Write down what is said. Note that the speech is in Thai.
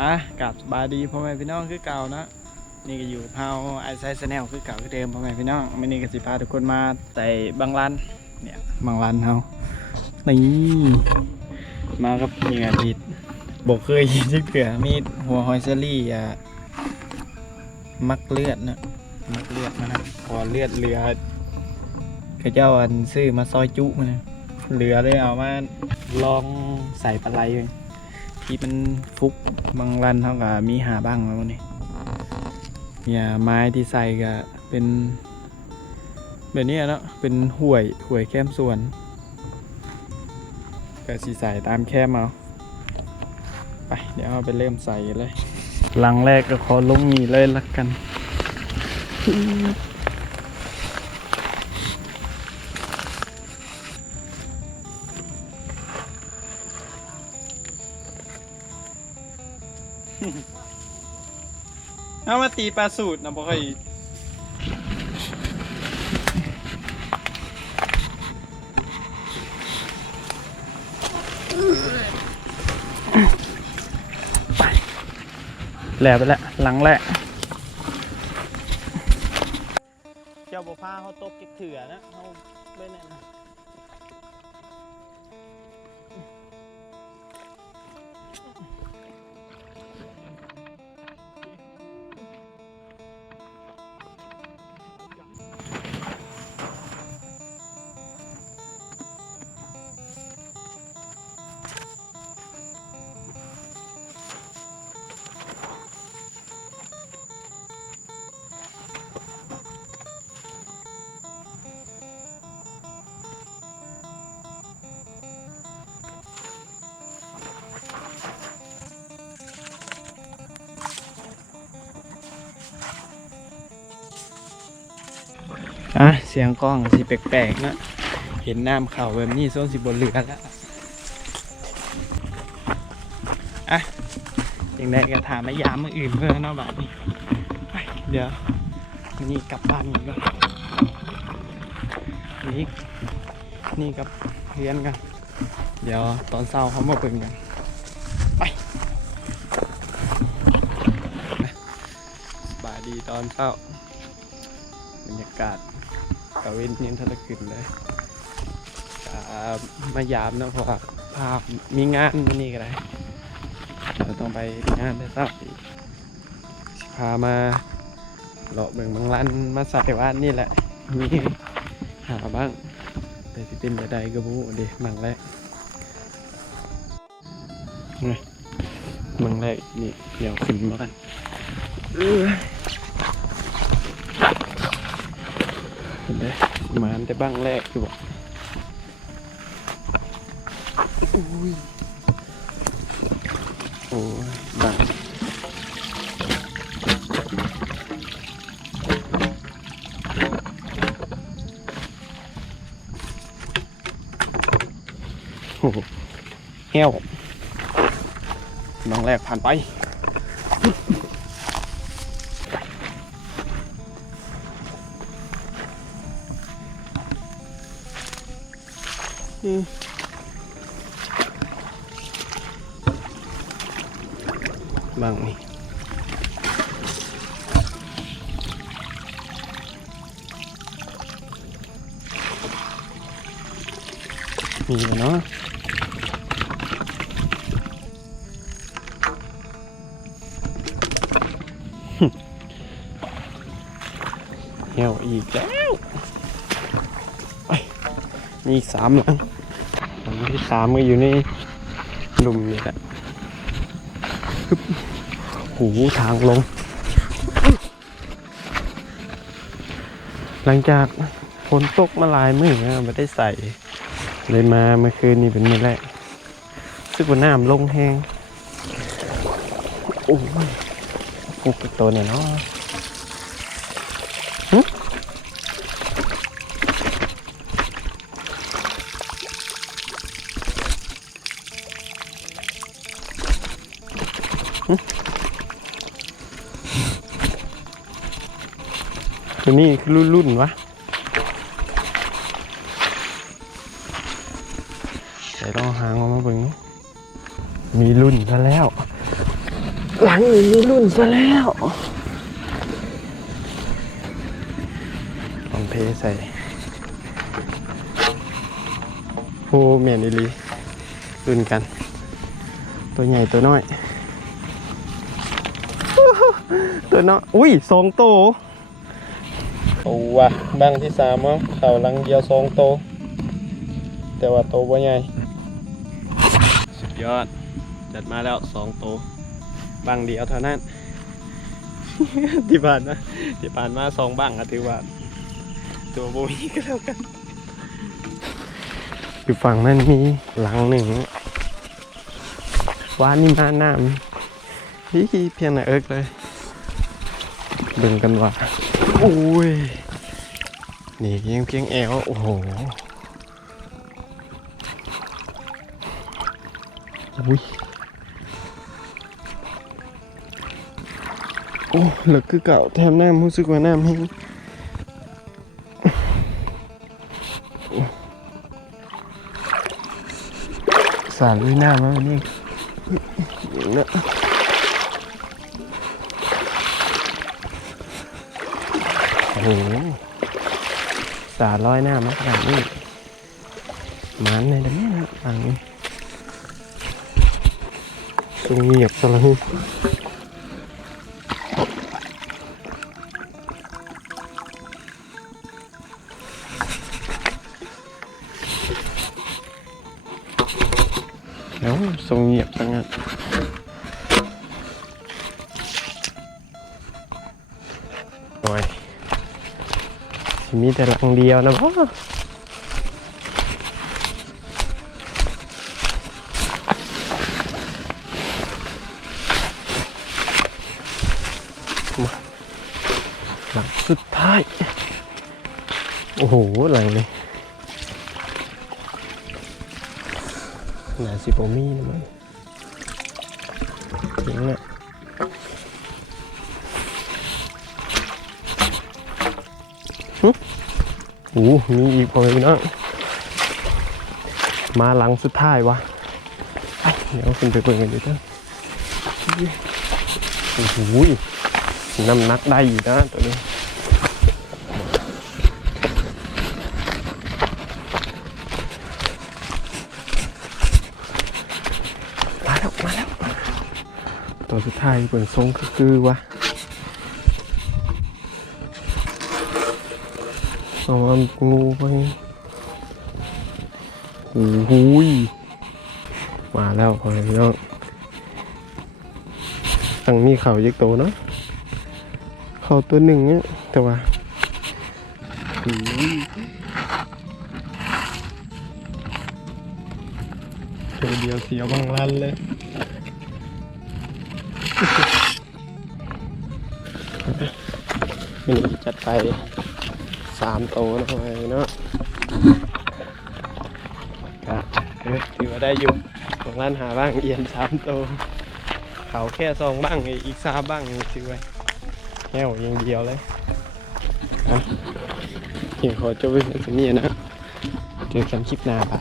อะกับสบายดีพ่อแม่พี่น้องคือเก่านะ นี่ก็อยู่พาวไอไซส์แนลคือเก่าคือเดิมพ่อแม่พี่น้องไม่นี่ก็สิพาทุกคนมาแต่บางร้านเนี่ยบางร้านเฮานี่มากับเฮียดิดบอกเคยยินจักเถื่อมีดหัวหอยเซอรี่อะมักเลือดนะมักเลือดมานะพอเลือดเรือเขาเจ้าอันซื้อมาซอยจุมานะเหลือเลยเอามาลองใส่ปลาไหลเลย ที่มันฟุกบางรันเท่ากับมีหาบ้างแล้วนี่เนี่ยไม้ที่ใส่ก็เป็นแบบนี้เนาะเป็นห่วยห่วยแคมส่วนก็สีใส่ตามแคมเอาไปเดี๋ยวเราไปเริ่มใส่เลย หลังแรกก็ขอลงนี่เลยละกัน เอามาตีปลาสูตรนะบ่ค่อยไปแล้วไปแล้วหลังแรกเจ้าบ่พาเขาตกเก็กเถื่อนะเขา สียงกล้องสิแปลกๆนะ เห็นน้ำเข่าแบบนี้ส้นสิบนเรือแล้วอะอย่างไรก็ถามมายามมืออื่นเพื่อนเนาแบบนี้ไปเดี๋ยวนี่กลับบ้านกันก่อนนี่นี่กับเรียนกัน เดี๋ยวตอนเช้าเขามาเบิ่งกันไปสบายดีตอนเช้าบรรยากาศ ตะเวนเย็นทะเลขึ้นเลยอ่ามายามนะเพราะว่าภาพมีงานนี่ก็ได้เราต้องไปงานได้สักอีพามาเลาะเบิ่งบางร้านมาใส่ว่านนี่แหละมีหาบ้าง แต่ที่เป็นแบบใดก็บูเดี๋ยวบางแรกนี่บางแรกนี่เดี๋ยวขึ้นมากัน เห็นไหมมาอันแต่บ้างแรกคือบอกอุ้ยโอ้ยบังโอ้โหแห้วน้องแรกผ่านไป อืมบางนี่มีแล้วเนา ที่สามก็อยู่ในหลุมนี่แหละหูทางลง หลังจากฝนตกมาหลายมื้อนะไม่ได้ใส่ เลยมาเมื่อคืนนี้เป็นมื้อแรกซึ่งว่าน้ำลงแห้งโอ้ยกูกตัวเนี่ยเนาะ ตัวนี้คือรุ่นรุ่นๆวะใส่ต้องหางออกมาเบิ่งมีรุ่นซะแล้ว หลังนี้มีรุ่นซะแล้วของเพใส่โอ้เมียนอีหลีรุ่นกัน ตัวใหญ่ตัวน้อย ตัวน้อย อุ้ยสองโตว โอ้ว่ะบังที่สามเอาเข่าลังเดียวสองโต แต่ว่าโตว่าใหญ่สุดยอด จัดมาแล้วสองโตบังเดียวเท่านั้น ที่ผ่านมาที่ผ่านมาสองบังอะถือว่า ตัวโบมีก็แล้วกันอยู่ฝั่งนั้นมีหลังหนึ่งว้านี่มาน้ำนี่เพียงไหนเอิกเลย ดึงกันว่า อ้ยนี่เพียงเพียงแอวโอ้โหอุ้ยโอ้เหลือคือเก่าแถมน้ำรู้สึกว่าน้ำแห้งสารลุยน้ำแล้วนี่นะ โหสาร้อยหน้ามาขนาดนี้มันเลยนะแม่นะฟังนี้ตรงเงียบสลังแล้วทรงเงียบสังงัดโอ้ย มีแต่หลังเดียวนะพ่อหลังสุดท้าย โอ้โหหลังเลยหนาสิบมีนะมันทิ้งอะ โอ้โหมีอีกพอไหมพี่น้องมาหลังสุดท้ายวะเดี๋ยวขึ้นไปเบิ่งกันดีจ้ะโอ้โหน้ำหนักได้อยู่นะตัวนี้มาแล้วมาแล้วตัวสุดท้ายเปิดทรงก็คือวะ เอามันงูไปโอ้โหยมาแล้วพอแล้วตั้งมีเข่าเยกโตเนาะเข่าตัวหนึ่งเนี่ยแต่ว่าโอ้ตัวเดียวเสียวบางรันเลยนี่จัดไป สามโตวนะพ่อแม่พี่เนาะก็เออถือว่าได้อยู่ของร้านหาบ้างเอียนสามโตวเขาแค่สองบ้างอีกสาบ้างถือไว้แง่วอย่างเดียวเลยอะเดี๋ยวขอจบไว้เพียงเท่านี้นะเจอกันคลิปหน้าป่ะ